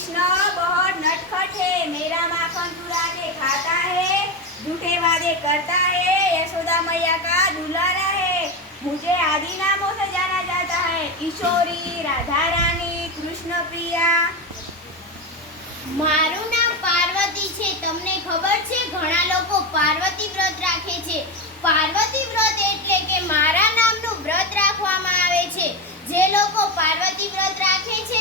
कृष्ण बहुत नटखट है, मेरा माखन चुरा के खाता है, झूठे वादे करता है, यशोदा मैया का दुलारा है। मुझे आदि नामों से जाना जाता है, ईश्वरी, राधा रानी, कृष्ण प्रिया। મારું નામ પાર્વતી છે। તમને ખબર છે ઘણા લોકો પાર્વતી વ્રત રાખે છે। પાર્વતી વ્રત એટલે કે મારા નામનું વ્રત રાખવામાં આવે છે। જે લોકો પાર્વતી વ્રત રાખે છે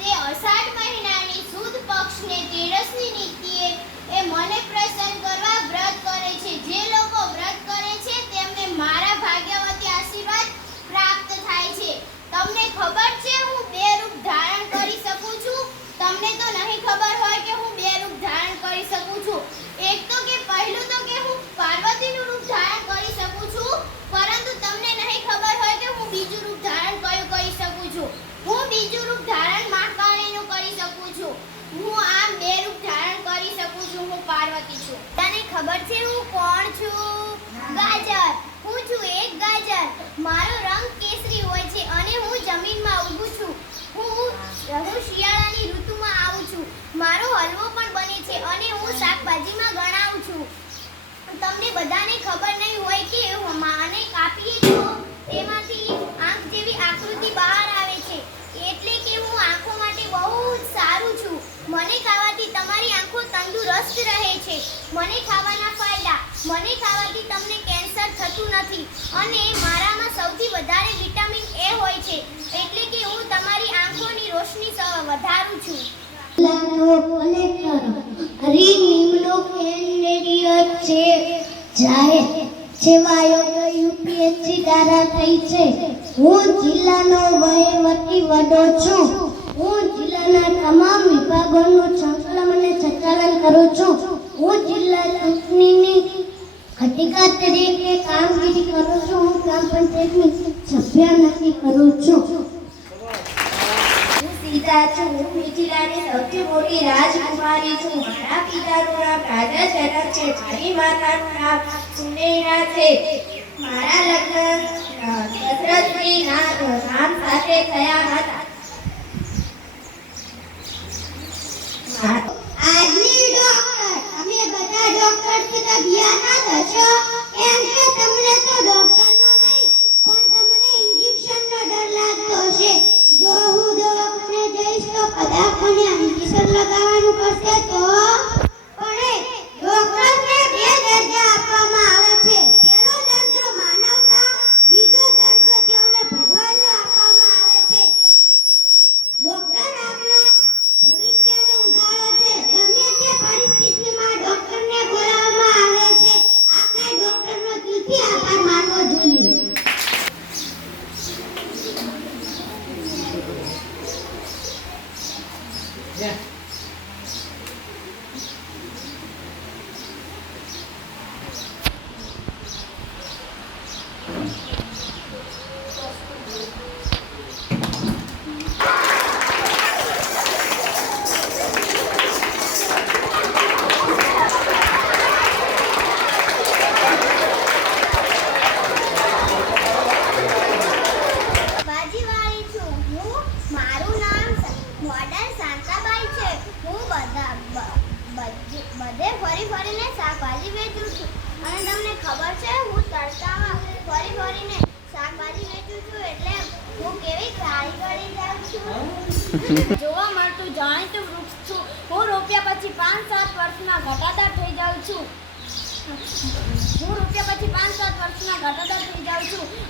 તે અષાઢ મહિનાની સુદ પક્ષને તેરસની તિથિએ એ મને પ્રસન્ન કરવા વ્રત કરે છે। જે લોકો વ્રત કરે છે તેમને મારા ભાગ્યવતી આશીર્વાદ પ્રાપ્ત થાય છે। તમને ખબર છે હું બે રૂપ ધારણ કરી શકું છું। તમને તો નહીં ખબર હોય કે હું બે રૂપ ધારણ કરી શકું છું। એક તો કે પહેલું તો કે હું પાર્વતીનું રૂપ ધારણ કરી શકું છું, પરંતુ તમને નહીં ખબર હોય કે હું બીજું રૂપ ધારણ કયું કરી શકું છું। હું બીજું રૂપ ધારણ મહાકાળીનું કરી શકું છું। હું આમ બે રૂપ ધારણ કરી શકું છું। હું પાર્વતી છું। તને ખબર છે હું કોણ છું? ગાજર। હું છું એક ગાજર। મારો રંગ કેસરી હોય છે અને હું જમીનમાં ઊગું છું। હું શિયાળાની ઋતુમાં આવું છું। મારો હલવો પણ બને છે અને હું શાકભાજીમાં ગણાવું છું। તમને બધાને ખબર નહીં હોય કે મને કાપીએ તો તેમાંથી આંખ જેવી આકૃતિ બહાર આવે છે, એટલે કે હું આંખો માટે બહુ જ સારું છું। મને ખાવાથી તમારી આંખો તંદુરસ્ત રહે છે। મને ખાવાના ફાયદા: મને ખાવાથી તમને કેન્સર થતું નથી અને મારામાં સૌથી વધારે વિટામિન એ હોય છે, એટલે કે હું તમારી આંખોની રોશની વધારું છું। યુપીએસસી દ્વારા થઈ છે। હું જિલ્લાનો વહીવટી વડો છું। હું જિલ્લાના તમામ વિભાગોનું સંકલન અને સંચાલન કરું છું। હું જિલ્લા ચૂંટણીની ઘટિકા તરીકે કામગીરી કરું છું। હું ગ્રામ પંચાયતની સભ્ય નક્કી કરું છું। હું સીતા છું। હું જિલ્લાની સૌથી મોટી રાજકુમારી છું। મારા પિતાનું નામ રાજા જનક છે। મારી માતાનું નામ સુનૈના છે। મારા લગ્ન દશરથજી નામ સાથે થયા હતા। આજની ડોક્ટર, તમે બધા ડોક્ટર થી ડબ્યાના થશો, કેમ કે તમને તો ડોક્ટરનો નહીં પણ તમને ઇન્જેક્શનનો ડર લાગતો હશે। જો હું દવાખાને જઈશ તો કદાચ મને ઇન્જેક્શન લગાવવાનું પડશે તો પણ ડોક્ટરને બે દરજ્જા આપવામાં આવે છે। પહેલો દરજ્જો માનવતા, બીજો દરજ્જો તેઓને ભગવાનનો આપવામાં આવે છે। ડોક્ટર આપણા ભવિષ્યનો ઉજાળો છે। ગમે તે પરિસ્થિતિમાં ડોક્ટરને બોલાવવામાં આવે છે। આપણે ડોક્ટરનો દિલથી આભાર માનવો જોઈએ। ભાજીવાળી છું। મારું નામ મોડલ શાંતાબાઈ છે। હું બધે ફરીને શાકભાજી વેચું છું અને તમને ખબર છે હું તડકામાં ફરીને શાકભાજી વેચું છું, એટલે હું કેવી કાળી ગળી જાઉં છું। જોવા મળતું જાણીતું વૃક્ષ છું। હું રોપ્યા પછી 5-7 વર્ષમાં ઘટાદાર થઈ જાઉં છું।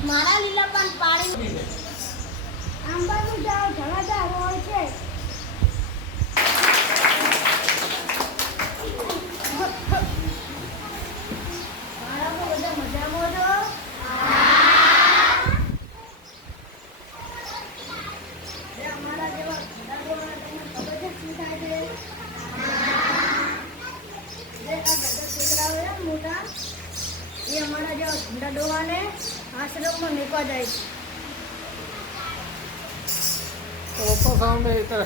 મારા લીલા પાન પાડી આંબાનું ઝાડ ઘણાદાર હોય છે। બાળકો બધા મજામાં છો? અમારા જેવા ઘોડા તમને ખબર છે શું થાય છે? છોકરાઓ મોટા એ અમારા જેવા ઘોડા ડોવાને આશ્રમમાં મૂકવા જાય છે। तो सामने इधर